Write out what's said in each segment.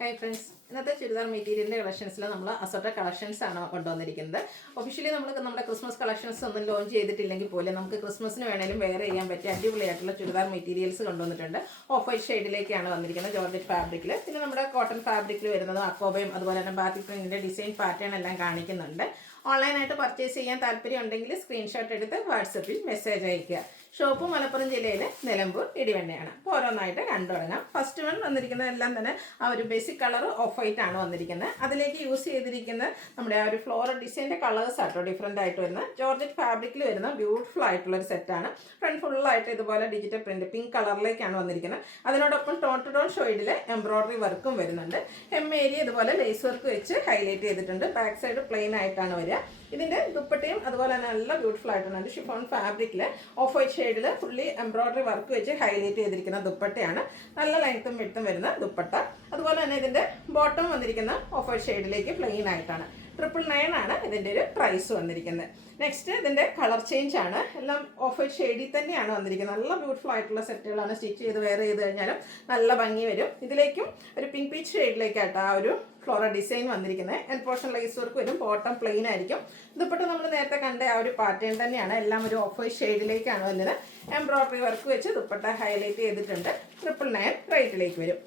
Hi friends, ഇന്നത്തെ ചുരിദാർ മെറ്റീരിയലിൻ്റെ കളക്ഷൻസിൽ നമ്മൾ അസോട്ട കളക്ഷൻസ് ആണ് കൊണ്ടുവന്നിരിക്കുന്നത്. ഒഫീഷ്യലി നമ്മൾ നമ്മുടെ ക്രിസ്മസ് കളക്ഷൻസ് ഒന്നും ലോഞ്ച് ചെയ്തിട്ടില്ലെങ്കിൽ പോലും നമുക്ക് ക്രിസ്മസിന് വേണേലും വെയർ ചെയ്യാൻ പറ്റിയ അടിപൊളിയായിട്ടുള്ള ചുരിദാർ മെറ്റീരിയൽസ് കൊണ്ടുവന്നിട്ടുണ്ട്. ഓഫ് വൈറ്റ് ഷെയ്ഡിലേക്കാണ് വന്നിരിക്കുന്നത്, ജോർജറ്റ് ഫാബ്രിക്കിൽ. പിന്നെ നമ്മുടെ കോട്ടൺ ഫാബ്രിക്കിൽ വരുന്നത് അക്കോബയും അതുപോലെ തന്നെ ബാത്തിക് പ്രിന്റിൻ്റെ ഡിസൈൻ പാറ്റേൺ എല്ലാം കാണിക്കുന്നുണ്ട്. ഓൺലൈനായിട്ട് പർച്ചേസ് ചെയ്യാൻ താല്പര്യം ഉണ്ടെങ്കിൽ സ്ക്രീൻഷോട്ട് എടുത്ത് വാട്സപ്പിൽ മെസ്സേജ് അയയ്ക്കുക. ഷോപ്പ് മലപ്പുറം ജില്ലയിലെ നിലമ്പൂർ ഇടിവണ്ണയാണ്. അപ്പോൾ ഓരോന്നായിട്ട് കണ്ടു തുടങ്ങാം. ഫസ്റ്റ് വൺ വന്നിരിക്കുന്നതെല്ലാം തന്നെ ആ ഒരു ബേസിക് കളർ ഓഫ് വൈറ്റ് ആണ് വന്നിരിക്കുന്നത്. അതിലേക്ക് യൂസ് ചെയ്തിരിക്കുന്ന നമ്മുടെ ആ ഒരു ഫ്ലോറൽ ഡിസൈൻ്റെ കളേഴ്സ് ആട്ടോ ഡിഫറെൻ്റ് ആയിട്ട് വരുന്നത്. ജോർജറ്റ് ഫാബ്രിക്കിൽ വരുന്ന ബ്യൂട്ടിഫുൾ ആയിട്ടുള്ളൊരു സെറ്റാണ്. ഫ്രണ്ട് ഫുള്ളായിട്ട് ഇതുപോലെ ഡിജിറ്റൽ പ്രിൻറ്റ് പിങ്ക് കളറിലേക്കാണ് വന്നിരിക്കുന്നത്. അതിനോടൊപ്പം ടോൺ ടു ടോൺ ഷെയ്ഡിൽ എംബ്രോയ്ഡറി വർക്കും വരുന്നുണ്ട്. hem ഏരിയ ഇതുപോലെ ലേസ് വർക്ക് വെച്ച് ഹൈലൈറ്റ് ചെയ്തിട്ടുണ്ട്. ബാക്ക് സൈഡ് പ്ലെയിൻ ആയിട്ടാണ് വരിക. ഇതിൻ്റെ ദുപ്പട്ടയും അതുപോലെ തന്നെ നല്ല ബ്യൂട്ടിഫുൾ ആയിട്ടുണ്ട്. ഷിഫോൺ ഫാബ്രിക്കിൽ ഓഫ് വൈറ്റ് ഷെയ്ഡിൽ ഫുള്ളി എംബ്രോയ്ഡറി വർക്ക് വെച്ച് ഹൈലൈറ്റ് ചെയ്തിരിക്കുന്ന ദുപ്പട്ടയാണ്. നല്ല ലെങ്ത്തും വിഡ്ത്തും വരുന്ന ദുപ്പട്ട. അതുപോലെ തന്നെ ഇതിൻ്റെ ബോട്ടം വന്നിരിക്കുന്ന ഓഫ് വൈറ്റ് ഷെയ്ഡിലേക്ക് പ്ലെയിൻ ആയിട്ടാണ്. 999 ആണ് ഇതിൻ്റെ ഒരു പ്രൈസ് വന്നിരിക്കുന്നത്. നെക്സ്റ്റ് ഇതിൻ്റെ കളർ ചേഞ്ച് ആണ്. എല്ലാം ഓഫ് വൈറ്റ് ഷെയ്ഡിൽ തന്നെയാണ് വന്നിരിക്കുന്നത്. നല്ല ബ്യൂട്ടിഫുൾ ആയിട്ടുള്ള സെറ്റുകളാണ്. സ്റ്റിച്ച് ചെയ്ത് വെയർ ചെയ്ത് കഴിഞ്ഞാലും നല്ല ഭംഗി വരും. ഇതിലേക്കും ഒരു പിങ്ക് പീച്ച് ഷെയ്ഡിലേക്കായിട്ട് ആ ഒരു ഫ്ലോറൽ ഡിസൈൻ വന്നിരിക്കുന്നത്. എൻഡ് പോർഷൻ ലേസ് വർക്ക് വരും. ബോട്ടം പ്ലെയിൻ ആയിരിക്കും. ദുപ്പട്ട നമ്മൾ നേരത്തെ കണ്ട ആ ഒരു പാറ്റേൺ തന്നെയാണ്. എല്ലാം ഒരു ഓഫ് വൈറ്റ് ഷെയ്ഡിലേക്കാണ് വന്നത്. എംബ്രോയ്ഡറി വർക്ക് വെച്ച് ദുപ്പട്ട ഹൈലൈറ്റ് ചെയ്തിട്ടുണ്ട്. 999 റേറ്റിലേക്ക് വരും.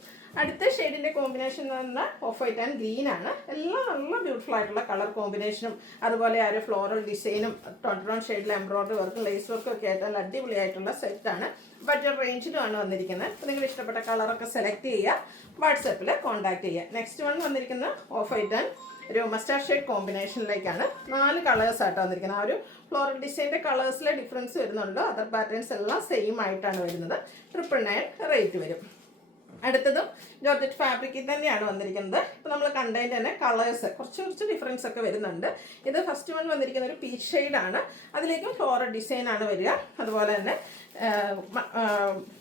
അടുത്ത ഷെയ്ഡിൻ്റെ കോമ്പിനേഷൻ എന്ന് പറഞ്ഞാൽ ഓഫ് വൈറ്റ് ആൻഡ് ഗ്രീൻ ആണ്. എല്ലാം നല്ല ബ്യൂട്ടിഫുൾ ആയിട്ടുള്ള കളർ കോമ്പിനേഷനും അതുപോലെ ആ ഒരു ഫ്ലോറൽ ഡിസൈനും ടോൺ ഷെയ്ഡിൽ എംബ്രോയ്ഡറി വർക്കും ലേസ് വർക്കും ഒക്കെ ആയിട്ട് നല്ല അടിപൊളിയായിട്ടുള്ള സെറ്റാണ്. ബഡ്ജറ്റ് റേഞ്ചിലുമാണ് വന്നിരിക്കുന്നത്. അപ്പോൾ നിങ്ങൾ ഇഷ്ടപ്പെട്ട കളറൊക്കെ സെലക്ട് ചെയ്യുക, വാട്സാപ്പിൽ കോൺടാക്ട് ചെയ്യുക. നെക്സ്റ്റ് വൺ വന്നിരിക്കുന്ന ഓഫ് വൈറ്റ് ആൻഡ് ഒരു മസ്റ്റാർഡ് ഷെയ്ഡ് കോമ്പിനേഷനിലേക്കാണ്. 4 കളേഴ്സ് ആയിട്ട് വന്നിരിക്കുന്നത്. ആ ഒരു ഫ്ലോറൽ ഡിസൈൻ്റെ കളേഴ്സിലെ ഡിഫറൻസ് വരുന്നുണ്ട്. അതർ പാറ്റേൺസ് എല്ലാം സെയിം ആയിട്ടാണ് വരുന്നത്. 999 റേറ്റ് വരും. അടുത്തതും ജോർജറ്റ് ഫാബ്രിക്കിൽ തന്നെയാണ് വന്നിരിക്കുന്നത്. ഇപ്പോൾ നമ്മൾ കണ്ടതിൻ്റെ തന്നെ കളേഴ്സ് കുറച്ച് ഡിഫറൻസ് ഒക്കെ വരുന്നുണ്ട്. ഇത് ഫസ്റ്റ് വൺ വന്നിരിക്കുന്ന ഒരു പീച്ച് ഷെയ്ഡാണ്. അതിലേക്കും ഫ്ലോറൽ ഡിസൈനാണ് വരിക. അതുപോലെ തന്നെ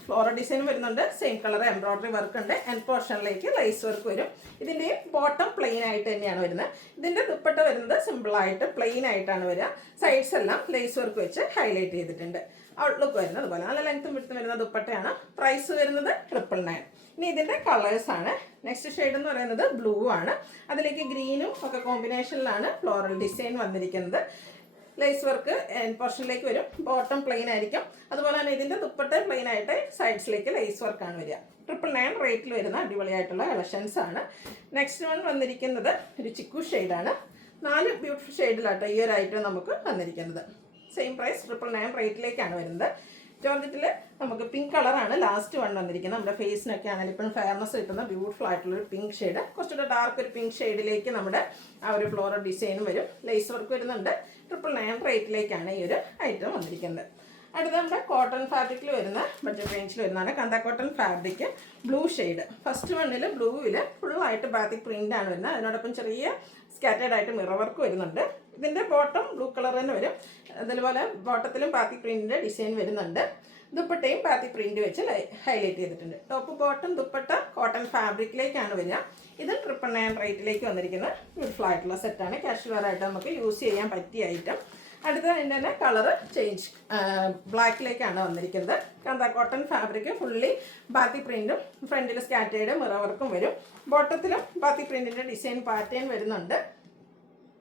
ഫ്ലോറൽ ഡിസൈൻ വരുന്നുണ്ട്. സെയിം കളർ എംബ്രോയ്ഡറി വർക്ക് ഉണ്ട്. എൻഡ് പോർഷനിലേക്ക് ലൈസ് വർക്ക് വരും. ഇതിൻ്റെയും ബോട്ടം പ്ലെയിൻ ആയിട്ട് തന്നെയാണ് വരുന്നത്. ഇതിൻ്റെ ദുപ്പട്ട വരുന്നത് സിമ്പിളായിട്ട് പ്ലെയിൻ ആയിട്ടാണ് വരിക. സൈഡ്സ് എല്ലാം ലൈസ് വർക്ക് വെച്ച് ഹൈലൈറ്റ് ചെയ്തിട്ടുണ്ട്. ഔട്ട്ലുക്ക് വരുന്നത് അതുപോലെ നല്ല ലെങ്ത്തും വിഡ്ത്തും വരുന്ന ദുപ്പട്ടയാണ്. പ്രൈസ് വരുന്നത് 999. ഇനി ഇതിൻ്റെ കളേഴ്സാണ്. നെക്സ്റ്റ് ഷെയ്ഡ് എന്ന് പറയുന്നത് ബ്ലൂ ആണ്. അതിലേക്ക് ഗ്രീനും ഒക്കെ കോമ്പിനേഷനിലാണ് ഫ്ലോറൽ ഡിസൈൻ വന്നിരിക്കുന്നത്. ലേസ് വർക്ക് എൻഡ് പോർഷനിലേക്ക് വരും. ബോട്ടം പ്ലെയിൻ ആയിരിക്കും. അതുപോലെ തന്നെ ഇതിൻ്റെ ദുപ്പട്ട പ്ലെയിൻ ആയിട്ട് സൈഡ്സിലേക്ക് ലേസ് വർക്കാണ് വരിക. 999 റേറ്റിൽ വരുന്ന അടിപൊളിയായിട്ടുള്ള കളക്ഷൻസ് ആണ്. നെക്സ്റ്റ് വൺ വന്നിരിക്കുന്നത് ഒരു ചിക്കു ഷെയ്ഡാണ്. 4 ബ്യൂട്ടിഫുൾ ഷെയ്ഡിലാട്ടോ ഈ ഒരു ഐറ്റം നമുക്ക് വന്നിരിക്കുന്നത്. സെയിം പ്രൈസ് 999 റേറ്റിലേക്കാണ് വരുന്നത്. ജോർജറ്റിൽ നമുക്ക് പിങ്ക് കളറാണ് ലാസ്റ്റ് വൺ വന്നിരിക്കുന്നത്. നമ്മുടെ ഫേസിനൊക്കെ ആണെങ്കിൽ ഇപ്പോഴും ഫെയർനെസ് കിട്ടുന്ന ബ്യൂട്ടിഫുൾ ആയിട്ടുള്ളൊരു പിങ്ക് ഷെയ്ഡ്. കുറച്ചുകൂടെ ഡാർക്ക് ഒരു പിങ്ക് ഷെയ്ഡിലേക്ക് നമ്മുടെ ആ ഒരു ഫ്ലോറൽ ഡിസൈനും വരും. ലേസ് വർക്ക് വരുന്നുണ്ട്. 999 റേറ്റിലേക്കാണ് ഈ ഒരു ഐറ്റം വന്നിരിക്കുന്നത്. അടുത്ത നമ്മുടെ കോട്ടൺ ഫാബ്രിക്കിൽ വരുന്ന ബഡ്ജറ്റ് റേഞ്ചിൽ വരുന്നതാണ് Kantha cotton fabric blue shade. First വണ്ണിൽ ബ്ലൂവിൽ ഫുള്ളായിട്ട് ബാത്തിക് പ്രിൻ്റാണ് വരുന്നത്. അതിനോടൊപ്പം ചെറിയ സ്കാറ്റേഡ് ആയിട്ട് മിറർ വർക്ക് വരുന്നുണ്ട്. ഇതിൻ്റെ ബോട്ടം ബ്ലൂ കളർ തന്നെ വരും. അതുപോലെ ബോട്ടത്തിലും ബാത്തിക് പ്രിൻറ്റിൻ്റെ ഡിസൈൻ വരുന്നുണ്ട്. ദുപ്പട്ടയും ബാത്തിക് പ്രിൻറ്റ് വെച്ച് ഹൈലൈറ്റ് ചെയ്തിട്ടുണ്ട്. ടോപ്പ് ബോട്ടം ദുപ്പട്ട കോട്ടൺ ഫാബ്രിക്കിലേക്കാണ് വരിക. ഇത് 999 റേറ്റിലേക്ക് വന്നിരിക്കുന്ന ബ്യൂട്ടിഫുൾ ആയിട്ടുള്ള സെറ്റാണ്. കാഷ്വൽ വെയർ ആയിട്ട് നമുക്ക് യൂസ് ചെയ്യാൻ പറ്റിയ ഐറ്റം. അടുത്ത അതിൻ്റെ തന്നെ കളറ് ചേഞ്ച് ബ്ലാക്കിലേക്കാണ് വന്നിരിക്കുന്നത്. കന്ത കോട്ടൺ ഫാബ്രിക് ഫുള്ളി ബാത്തി പ്രിൻറ്റും ഫ്രണ്ടിൽ സ്കാറ്റേഡ് മിറർ വർക്കും വരും. ബോട്ടത്തിലും ബാത്തി പ്രിൻറ്റിൻ്റെ ഡിസൈൻ പാറ്റേൺ വരുന്നുണ്ട്.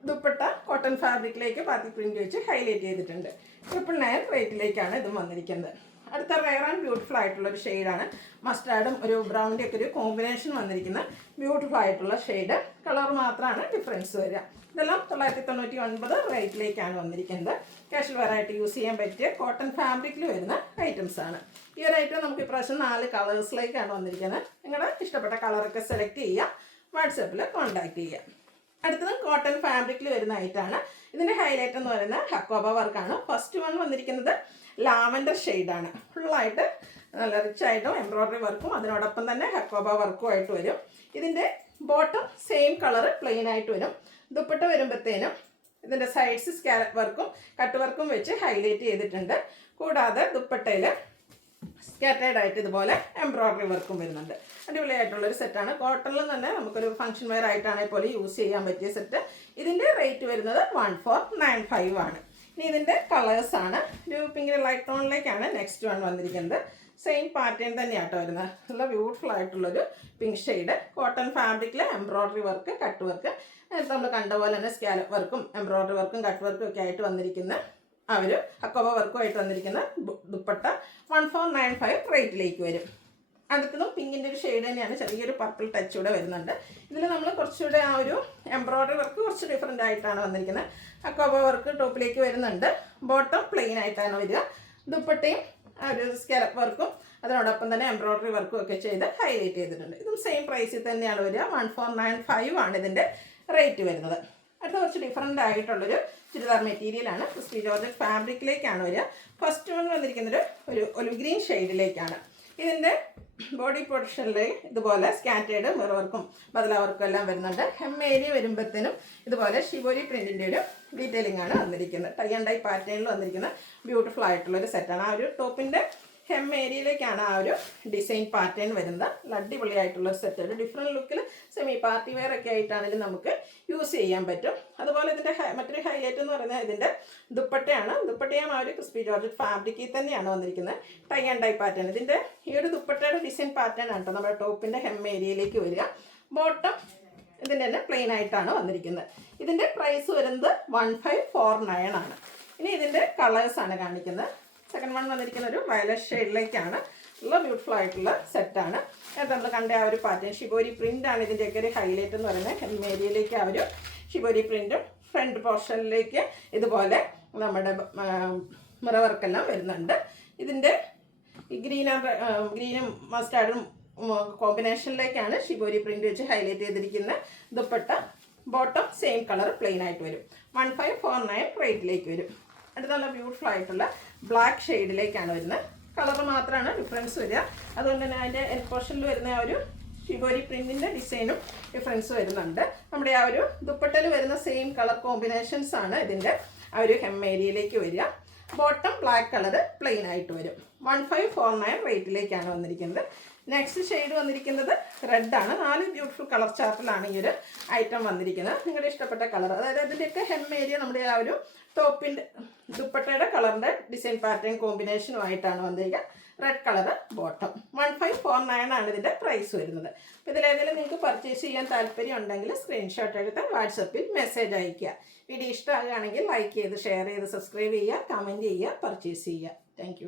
ദുപ്പട്ട കോട്ടൺ ഫാബ്രിക്കിലേക്ക് ബാത്തി പ്രിൻറ്റ് വെച്ച് ഹൈലൈറ്റ് ചെയ്തിട്ടുണ്ട്. 999 റേറ്റിലേക്കാണ് ഇതും വന്നിരിക്കുന്നത്. അടുത്ത റെയർ ആൻഡ് ബ്യൂട്ടിഫുൾ ആയിട്ടുള്ളൊരു ഷെയ്ഡാണ്. മസ്റ്റാർഡും ഒരു ബ്രൗണിൻ്റെ ഒക്കെ ഒരു കോമ്പിനേഷൻ വന്നിരിക്കുന്ന ബ്യൂട്ടിഫുൾ ആയിട്ടുള്ള ഷെയ്ഡ്. കളർ മാത്രമാണ് ഡിഫറൻസ് വരിക. ഇതെല്ലാം 999 റേറ്റിലേക്കാണ് വന്നിരിക്കുന്നത്. കാഷ്വൽ വെയർ ആയിട്ട് യൂസ് ചെയ്യാൻ പറ്റിയ കോട്ടൺ ഫാബ്രിക്കിൽ വരുന്ന ഐറ്റംസ് ആണ്. ഈ ഒരു ഐറ്റം നമുക്ക് ഇപ്രാവശ്യം 4 കളേഴ്സിലേക്കാണ് വന്നിരിക്കുന്നത്. നിങ്ങളുടെ ഇഷ്ടപ്പെട്ട കളറൊക്കെ സെലക്ട് ചെയ്യുക, വാട്സാപ്പിൽ കോൺടാക്ട് ചെയ്യുക. അടുത്തത് കോട്ടൺ ഫാബ്രിക്കിൽ വരുന്ന ഐറ്റമാണ്. ഇതിൻ്റെ ഹൈലൈറ്റ് എന്ന് പറയുന്നത് ഹക്കോബ വർക്കാണ്. ഫസ്റ്റ് വൺ വന്നിരിക്കുന്നത് ലാവൻഡർ ഷെയ്ഡാണ്. ഫുള്ളായിട്ട് നല്ല റിച്ചായിട്ടും എംബ്രോയ്ഡറി വർക്കും അതിനോടൊപ്പം തന്നെ ഹക്കോബ വർക്കും ആയിട്ട് വരും. ഇതിൻ്റെ ബോട്ടം സെയിം കളറ് പ്ലെയിൻ ആയിട്ട് വരും. ദുപ്പട്ട വരുമ്പോഴത്തേനും ഇതിൻ്റെ സൈഡ്സ് സ്കാലപ്പ് വർക്കും കട്ട് വർക്കും വെച്ച് ഹൈലൈറ്റ് ചെയ്തിട്ടുണ്ട്. കൂടാതെ ദുപ്പട്ടയിൽ സ്കാറ്റേഡ് ആയിട്ട് ഇതുപോലെ എംബ്രോയ്ഡറി വർക്കും വരുന്നുണ്ട്. അടിപൊളിയായിട്ടുള്ളൊരു സെറ്റാണ്. കോട്ടണിൽ തന്നെ നമുക്കൊരു ഫംഗ്ഷൻ വെയർ ആയിട്ടാണെങ്കിൽ പോലും യൂസ് ചെയ്യാൻ പറ്റിയ സെറ്റ്. ഇതിൻ്റെ റേറ്റ് വരുന്നത് 1495 ആണ്. ഇനി ഇതിൻ്റെ കളേഴ്സാണ്. ഒരു പിങ്ക് ലൈറ്റ് ടോണിലേക്കാണ് നെക്സ്റ്റ് വൺ വന്നിരിക്കുന്നത്. സെയിം പാറ്റേൺ തന്നെയാണ് കേട്ടോ വരുന്നത്. നല്ല ബ്യൂട്ടിഫുൾ ആയിട്ടുള്ളൊരു പിങ്ക് ഷെയ്ഡ് കോട്ടൺ ഫാബ്രിക്കിൽ എംബ്രോയ്ഡറി വർക്ക്, കട്ട് വർക്ക്, നമ്മൾ കണ്ട പോലെ തന്നെ സ്കാലപ്പ് വർക്കും എംബ്രോയ്ഡറി വർക്കും കട്ട് വർക്കും ഒക്കെ ആയിട്ട് വന്നിരിക്കുന്ന ആ ഒരു അക്കോബ വർക്കുമായിട്ട് വന്നിരിക്കുന്ന ദുപ്പട്ട 1495 റേറ്റിലേക്ക് വരും. അടുത്തതും പിങ്കിൻ്റെ ഒരു ഷെയ്ഡ് തന്നെയാണ്, ചെറിയൊരു പർപ്പിൾ ടച്ച് കൂടെ വരുന്നുണ്ട്. ഇതിൽ നമ്മൾ കുറച്ചുകൂടെ ആ ഒരു എംബ്രോയ്ഡറി വർക്ക് കുറച്ച് ഡിഫറെൻ്റ് ആയിട്ടാണ് വന്നിരിക്കുന്നത്. അക്കോബ വർക്ക് ടോപ്പിലേക്ക് വരുന്നുണ്ട്. ബോട്ടം പ്ലെയിൻ ആയിട്ടാണ് വരിക. ദുപ്പട്ടയും ആ ഒരു സ്കാലപ്പ് വർക്കും അതിനോടൊപ്പം തന്നെ എംബ്രോയ്ഡറി വർക്കും ഒക്കെ ചെയ്ത് ഹൈലൈറ്റ് ചെയ്തിട്ടുണ്ട്. ഇതും സെയിം പ്രൈസിൽ തന്നെയാണ് വരിക. 1495 ആണ് ഇതിൻ്റെ റേറ്റ് വരുന്നത്. അടുത്ത കുറച്ച് ഡിഫറെൻ്റ് ആയിട്ടുള്ളൊരു ചുരിദാർ മെറ്റീരിയലാണ്. ക്രിസ്പി ജോർജറ്റ് ഫാബ്രിക്കിലേക്കാണ് വരിക. ഫസ്റ്റ് വൺ വന്നിരിക്കുന്നത് ഒരു ഒലിവ് ഗ്രീൻ ഷെയ്ഡിലേക്കാണ്. ഇതിൻ്റെ ബോഡി പൊസിഷനിൽ ഇതുപോലെ സ്കാറ്റേഡ് മിറർ വർക്കും ബദല വർക്കും എല്ലാം വരുന്നുണ്ട്. ഹെം ഏരിയ വരുമ്പോഴത്തേനും ഇതുപോലെ ഷിബോരി പ്രിൻറ്റിൻ്റെ ഒരു ഡീറ്റെയിലിംഗ് ആണ് വന്നിരിക്കുന്നത്. ടൈ ആൻഡ് ഡൈ പാറ്റേണിൽ വന്നിരിക്കുന്ന ബ്യൂട്ടിഫുൾ ആയിട്ടുള്ളൊരു സെറ്റാണ്. ആ ഒരു ടോപ്പിൻ്റെ ഹെം ഏരിയയിലേക്കാണ് ആ ഒരു ഡിസൈൻ പാറ്റേൺ വരുന്നത്. അടിപൊളിയായിട്ടുള്ളൊരു സെറ്റ്. ഒരു ഡിഫറെൻറ്റ് ലുക്കിൽ സെമി പാർട്ടി വെയർ ഒക്കെ ആയിട്ടാണെങ്കിലും നമുക്ക് യൂസ് ചെയ്യാൻ പറ്റും. അതുപോലെ ഇതിൻ്റെ മറ്റൊരു ഹൈലൈറ്റ് എന്ന് പറയുന്നത് ഇതിൻ്റെ ദുപ്പട്ടയാണ്. ദുപ്പട്ടയും ആ ഒരു ക്രിസ്പി ജോർജറ്റ് ഫാബ്രിക്കിൽ തന്നെയാണ് വന്നിരിക്കുന്നത്. Tie and dye pattern. ഇതിൻ്റെ ഈ ഒരു ദുപ്പട്ടയുടെ ഡിസൈൻ പാറ്റേൺ ആണ് കേട്ടോ നമ്മുടെ ടോപ്പിൻ്റെ ഹെം ഏരിയയിലേക്ക് വരിക. ബോട്ടം ഇതിൻ്റെ തന്നെ പ്ലെയിൻ ആയിട്ടാണ് വന്നിരിക്കുന്നത്. ഇതിൻ്റെ പ്രൈസ് വരുന്നത് 1549 ആണ്. ഇനി ഇതിൻ്റെ കളേഴ്സാണ് കാണിക്കുന്നത്. സെക്കൻഡ് വൺ വന്നിരിക്കുന്ന ഒരു വയലറ്റ് ഷെയ്ഡിലേക്കാണ്. നല്ല ബ്യൂട്ടിഫുൾ ആയിട്ടുള്ള സെറ്റാണ്. അത് നമ്മൾ കണ്ട ആ ഒരു പാറ്റേൺ ഷിബോരി പ്രിൻ്റ് ആണ് ഇതിൻ്റെയൊക്കെ ഒരു ഹൈലൈറ്റ് എന്ന് പറയുന്നത്. ഹെം ഏരിയയിലേക്ക് ആ ഒരു ഷിബോരി പ്രിൻറ്റും ഫ്രണ്ട് പോർഷനിലേക്ക് ഇതുപോലെ നമ്മുടെ മിറർ വർക്കെല്ലാം വരുന്നുണ്ട്. ഇതിൻ്റെ ഗ്രീനും മസ്റ്റാർഡും കോമ്പിനേഷനിലേക്കാണ് ഷിബോരി പ്രിൻ്റ് വെച്ച് ഹൈലൈറ്റ് ചെയ്തിരിക്കുന്ന dupatta. Bottom same colour plain ആയിട്ട് വരും. 1549 റേറ്റിലേക്ക് വരും. അടുത്ത നല്ല ബ്യൂട്ടിഫുൾ ആയിട്ടുള്ള ബ്ലാക്ക് ഷെയ്ഡിലേക്കാണ് വരുന്നത്. കളർ മാത്രമാണ് ഡിഫറൻസ് വരിക. അതുകൊണ്ട് തന്നെ അതിൻ്റെ എൽ പോർഷനിൽ വരുന്ന ആ ഒരു ഷിബോരി പ്രിൻറ്റിൻ്റെ ഡിസൈനും ഡിഫറൻസ് വരുന്നുണ്ട്. നമ്മുടെ ആ ഒരു ദുപ്പട്ടയിൽ വരുന്ന സെയിം കളർ കോമ്പിനേഷൻസ് ആണ് ഇതിൻ്റെ ആ ഒരു ഹെം ഏരിയയിലേക്ക് വരിക. ബോട്ടം ബ്ലാക്ക് കളർ പ്ലെയിൻ ആയിട്ട് വരും. 1549 റേറ്റിലേക്കാണ് വന്നിരിക്കുന്നത്. നെക്സ്റ്റ് ഷെയ്ഡ് വന്നിരിക്കുന്നത് റെഡാണ്. 4 ബ്യൂട്ടിഫുൾ കളർ ചാർട്ടിലാണ് ഈ ഒരു ഐറ്റം വന്നിരിക്കുന്നത്. നിങ്ങളുടെ ഇഷ്ടപ്പെട്ട കളർ, അതായത് അതിൻ്റെയൊക്കെ ഹെം ഏരിയ നമ്മുടെ ആ ഒരു ടോപ്പിൻ്റെ ദുപ്പട്ടയുടെ കളറിൻ്റെ ഡിസൈൻ പാറ്റേൺ കോമ്പിനേഷനുമായിട്ടാണ് വന്നിരിക്കുക. Red colour bottom. 1549 ആണ് ഇതിൻ്റെ പ്രൈസ് വരുന്നത്. അപ്പോൾ ഇതിലേതെങ്കിലും നിങ്ങൾക്ക് പർച്ചേസ് ചെയ്യാൻ താല്പര്യം ഉണ്ടെങ്കിൽ സ്ക്രീൻഷോട്ട് എടുത്ത് വാട്സപ്പിൽ മെസ്സേജ് അയയ്ക്കുക. വീഡിയോ ഇഷ്ടമാകുകയാണെങ്കിൽ ലൈക്ക് ചെയ്ത് ഷെയർ ചെയ്ത് സബ്സ്ക്രൈബ് ചെയ്യുക, കമൻറ്റ് ചെയ്യുക, പർച്ചേസ് ചെയ്യുക. താങ്ക്